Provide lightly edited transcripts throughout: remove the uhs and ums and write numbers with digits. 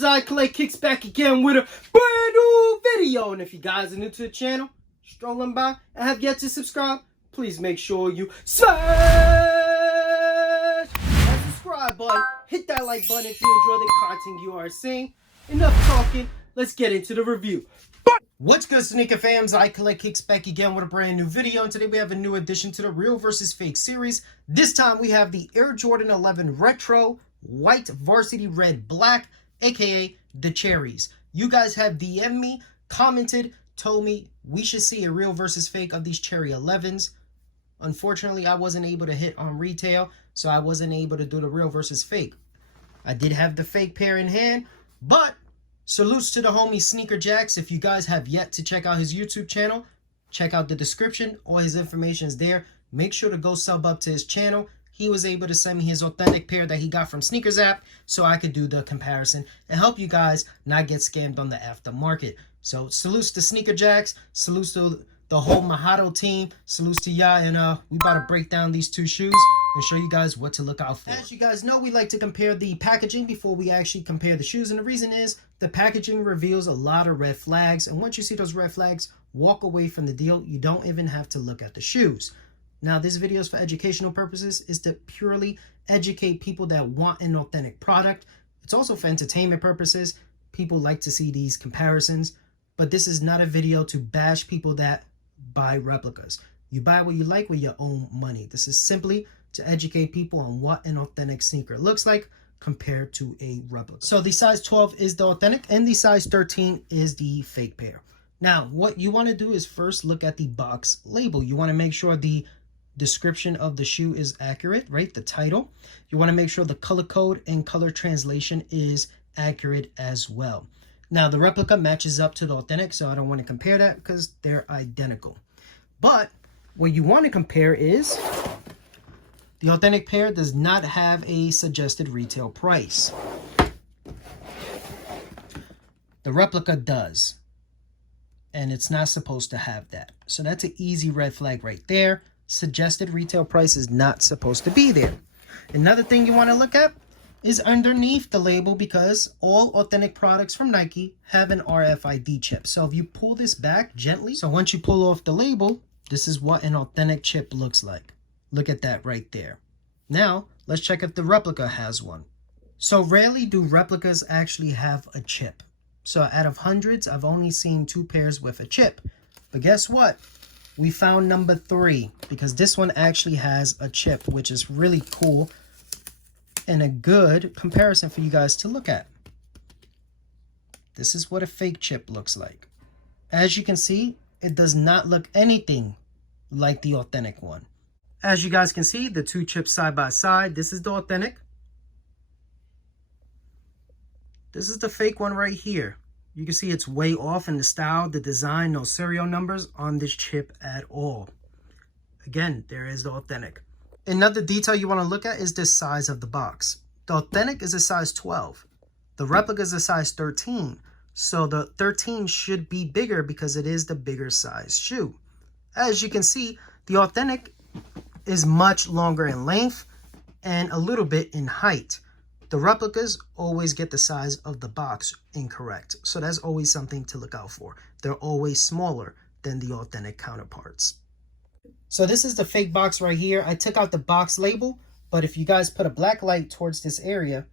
Fams, Kicks back again with a brand new video. And if you guys are new to the channel, strolling by and have yet to subscribe, please make sure you smash that subscribe button. Hit that like button if you enjoy the content you are seeing. Enough talking, let's get into the review. What's good, sneaker fams? Kicks back again with a brand new video, and today we have a new addition to the Real vs. Fake series. This time we have the Air Jordan 11 Retro White Varsity Red Black, aka the Cherries. You guys have DM'd me, commented, told me we should see a real versus fake of these Cherry 11s. Unfortunately, I wasn't able to hit on retail, so I wasn't able to do the real versus fake. I did have the fake pair in hand, but salutes to the homie Sneaker Jacks. If you guys have yet to check out his YouTube channel, check out the description. All his information is there. Make sure to go sub up to his channel. He was able to send me his authentic pair that he got from Sneakers app so I could do the comparison and help you guys not get scammed on the aftermarket. So salutes to Sneaker Jacks. Salutes to the whole Mojado team. Salutes to y'all. And we about to break down these two shoes and show you guys what to look out for. As you guys know, we like to compare the packaging before we actually compare the shoes. And the reason is the packaging reveals a lot of red flags. And once you see those red flags, walk away from the deal. You don't even have to look at the shoes. Now, this video is for educational purposes. Is to purely educate people that want an authentic product. It's also for entertainment purposes. People like to see these comparisons. But this is not a video to bash people that buy replicas. You buy what you like with your own money. This is simply to educate people on what an authentic sneaker looks like compared to a replica. So the size 12 is the authentic and the size 13 is the fake pair. Now, what you want to do is first look at the box label. You want to make sure the description of the shoe is accurate, right? The title. You want to make sure the color code and color translation is accurate as well. Now, the replica matches up to the authentic, so I don't want to compare that because they're identical. But what you want to compare is the authentic pair does not have a suggested retail price. The replica does, and it's not supposed to have that. So that's an easy red flag right there. Suggested retail price is not supposed to be there. Another thing you want to look at is underneath the label, because all authentic products from Nike have an RFID chip. So if you pull this back gently, so once you pull off the label, this is what an authentic chip looks like. Look at that right there. Now, let's check if the replica has one. So rarely do replicas actually have a chip. So out of hundreds, I've only seen 2 pairs with a chip. But guess what? We found number 3, because this one actually has a chip, which is really cool and a good comparison for you guys to look at. This is what a fake chip looks like. As you can see, it does not look anything like the authentic one. As you guys can see, the 2 chips side by side. This is the authentic. This is the fake one right here. You can see it's way off in the style, the design, no serial numbers on this chip at all. Again, there is the authentic. Another detail you want to look at is the size of the box. The authentic is a size 12. The replica is a size 13. So the 13 should be bigger because it is the bigger size shoe. As you can see, the authentic is much longer in length and a little bit in height. The replicas always get the size of the box incorrect. So that's always something to look out for. They're always smaller than the authentic counterparts. So this is the fake box right here. I took out the box label, but if you guys put a black light towards this area,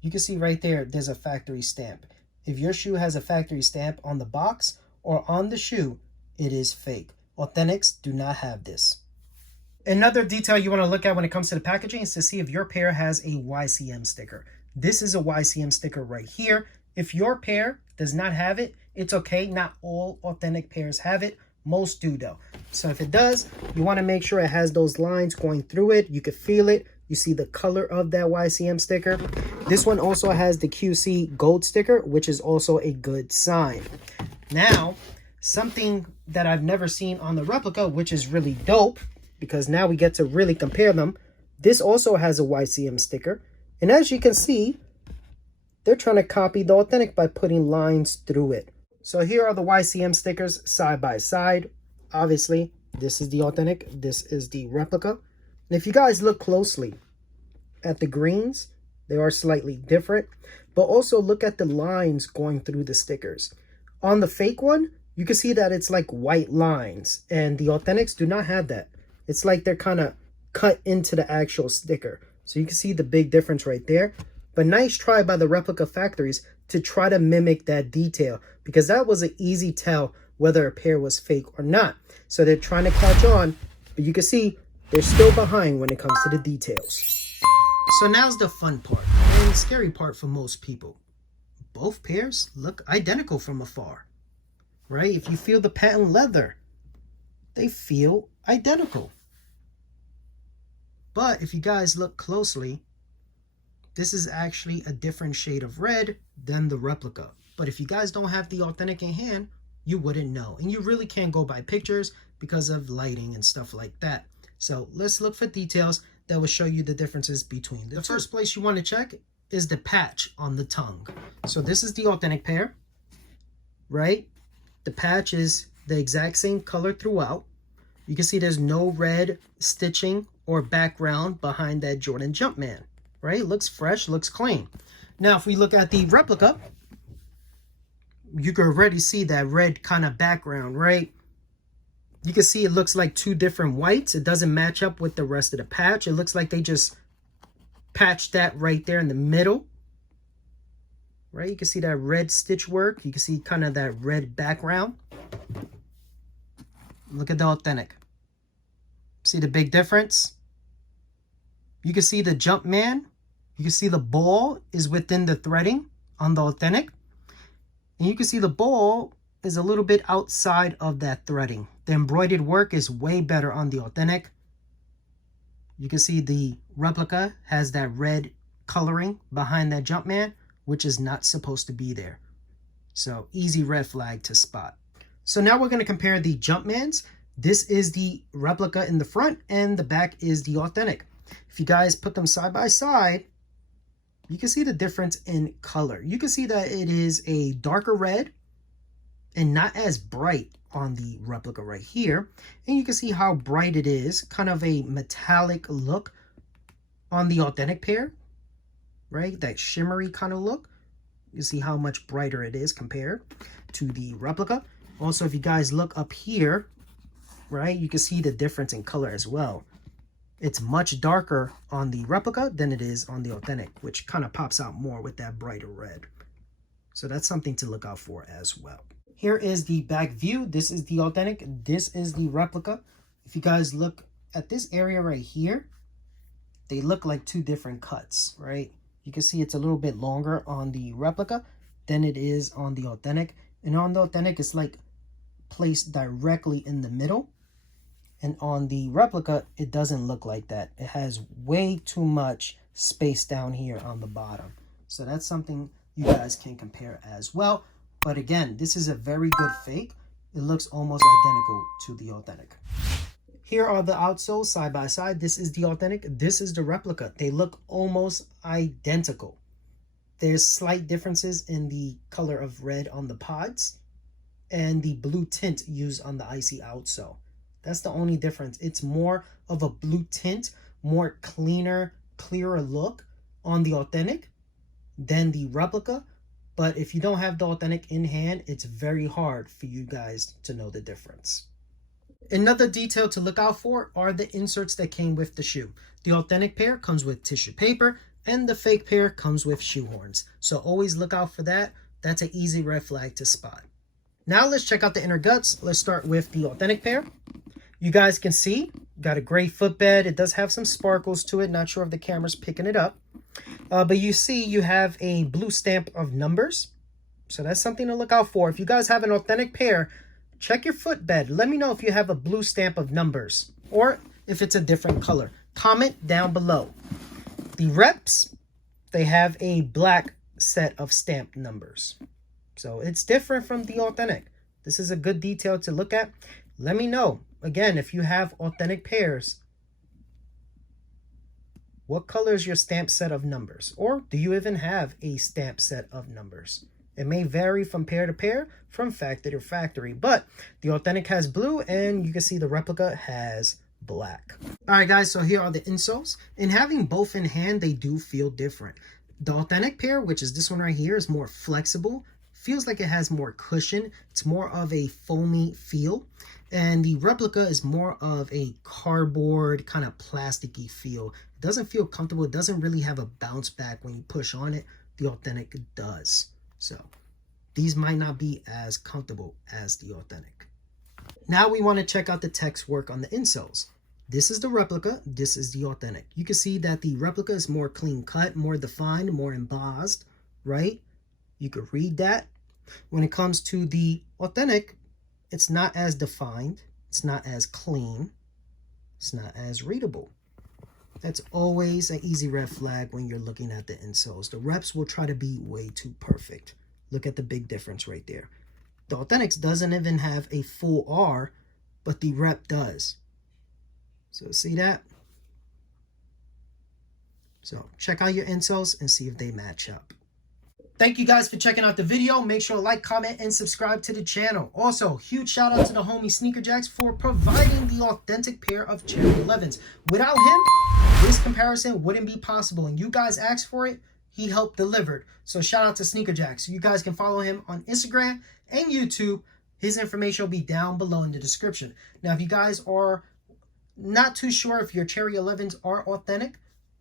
you can see right there, there's a factory stamp. If your shoe has a factory stamp on the box or on the shoe, it is fake. Authentics do not have this. Another detail you want to look at when it comes to the packaging is to see if your pair has a Ycm sticker. This is a Ycm sticker right here. If your pair does not have it, it's okay. Not all authentic pairs have it. Most do though. So if it does, you want to make sure it has those lines going through it. You can feel it. You see the color of that Ycm sticker. This one also has the QC gold sticker, which is also a good sign. Now, something that I've never seen on the replica, which is really dope, because now we get to really compare them. This also has a Ycm sticker. And as you can see, they're trying to copy the authentic by putting lines through it. So here are the Ycm stickers side by side. Obviously, this is the authentic. This is the replica. And if you guys look closely at the greens, They are slightly different, but also look at the lines going through the stickers. On the fake one, you can see that it's like white lines, and the authentics do not have that. It's like they're kind of cut into the actual sticker. So you can see the big difference right there. But nice try by the replica factories to try to mimic that detail, because that was an easy tell whether a pair was fake or not. So they're trying to catch on, but you can see they're still behind when it comes to the details. So now's the fun part, and the scary part for most people. Both pairs look identical from afar, right? If you feel the patent leather, they feel identical. But if you guys look closely, this is actually a different shade of red than the replica. But if you guys don't have the authentic in hand, you wouldn't know. And you really can't go by pictures because of lighting and stuff like that. So let's look for details that will show you the differences between the first place you want to check is the patch on the tongue. So this is the authentic pair, right? The patch is the exact same color throughout. You can see there's no red stitching or background behind that Jordan Jumpman, right? Looks fresh, looks clean. Now, if we look at the replica, you can already see that red kind of background, right? You can see it looks like two different whites. It doesn't match up with the rest of the patch. It looks like they just patched that right there in the middle, right? You can see that red stitch work. You can see kind of that red background. Look at the authentic. See the big difference? You can see the Jumpman. You can see the ball is within the threading on the authentic. And you can see the ball is a little bit outside of that threading. The embroidered work is way better on the authentic. You can see the replica has that red coloring behind that Jumpman, which is not supposed to be there. So easy red flag to spot. So now we're going to compare the Jumpmans. This is the replica in the front and the back is the authentic. If you guys put them side by side, you can see the difference in color. You can see that it is a darker red and not as bright on the replica right here. And you can see how bright it is, kind of a metallic look on the authentic pair, right? That shimmery kind of look. You see how much brighter it is compared to the replica. Also, if you guys look up here, right, you can see the difference in color as well. It's much darker on the replica than it is on the authentic, which kind of pops out more with that brighter red. So that's something to look out for as well. Here is the back view. This is the authentic. This is the replica. If you guys look at this area right here, they look like two different cuts, right? You can see it's a little bit longer on the replica than it is on the authentic. And on the authentic, it's like placed directly in the middle. And on the replica, it doesn't look like that. It has way too much space down here on the bottom. So that's something you guys can compare as well. But again, this is a very good fake. It looks almost identical to the authentic. Here are the outsoles side by side. This is the authentic. This is the replica. They look almost identical. There's slight differences in the color of red on the pods and the blue tint used on the Icy Outsole. That's the only difference. It's more of a blue tint, more cleaner, clearer look on the authentic than the replica. But if you don't have the authentic in hand, it's very hard for you guys to know the difference. Another detail to look out for are the inserts that came with the shoe. The authentic pair comes with tissue paper and the fake pair comes with shoe horns. So always look out for that. That's an easy red flag to spot. Now let's check out the inner guts. Let's start with the authentic pair. You guys can see, got a gray footbed. It does have some sparkles to it. Not sure if the camera's picking it up. But you see you have a blue stamp of numbers. So that's something to look out for. If you guys have an authentic pair, check your footbed. Let me know if you have a blue stamp of numbers or if it's a different color. Comment down below. The reps, they have a black set of stamped numbers. So it's different from the authentic. This is a good detail to look at. Let me know. Again, if you have authentic pairs, what color is your stamp set of numbers? Or do you even have a stamp set of numbers? It may vary from pair to pair, from factory to factory, but the authentic has blue and you can see the replica has black. All right, guys, so here are the insoles. And having both in hand, they do feel different. The authentic pair, which is this one right here, is more flexible. Feels like it has more cushion. It's more of a foamy feel. And the replica is more of a cardboard, kind of plasticky feel. It doesn't feel comfortable. It doesn't really have a bounce back when you push on it. The authentic does. So these might not be as comfortable as the authentic. Now we want to check out the text work on the insoles. This is the replica, this is the authentic. You can see that the replica is more clean cut, more defined, more embossed, right? You could read that. When it comes to the authentic, it's not as defined, it's not as clean, it's not as readable. That's always an easy red flag when you're looking at the insoles. The reps will try to be way too perfect. Look at the big difference right there. The authentics doesn't even have a full R, but the rep does. So see that? So check out your insoles and see if they match up. Thank you guys for checking out the video. Make sure to like, comment, and subscribe to the channel. Also, huge shout out to the homie Sneaker Jacks for providing the authentic pair of Cherry 11s. Without him, this comparison wouldn't be possible. And you guys asked for it, he helped delivered. So shout out to Sneaker Jacks. You guys can follow him on Instagram and YouTube. His information will be down below in the description. Now, if you guys are not too sure if your Cherry 11s are authentic,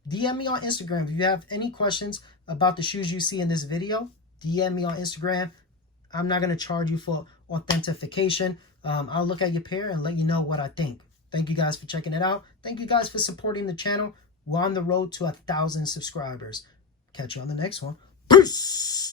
DM me on Instagram. If you have any questions about the shoes you see in this video, DM me on Instagram. I'm not going to charge you for authentication. I'll look at your pair and let you know what I think. Thank you guys for checking it out. Thank you guys for supporting the channel. We're on the road to 1,000 subscribers. Catch you on the next one. Peace!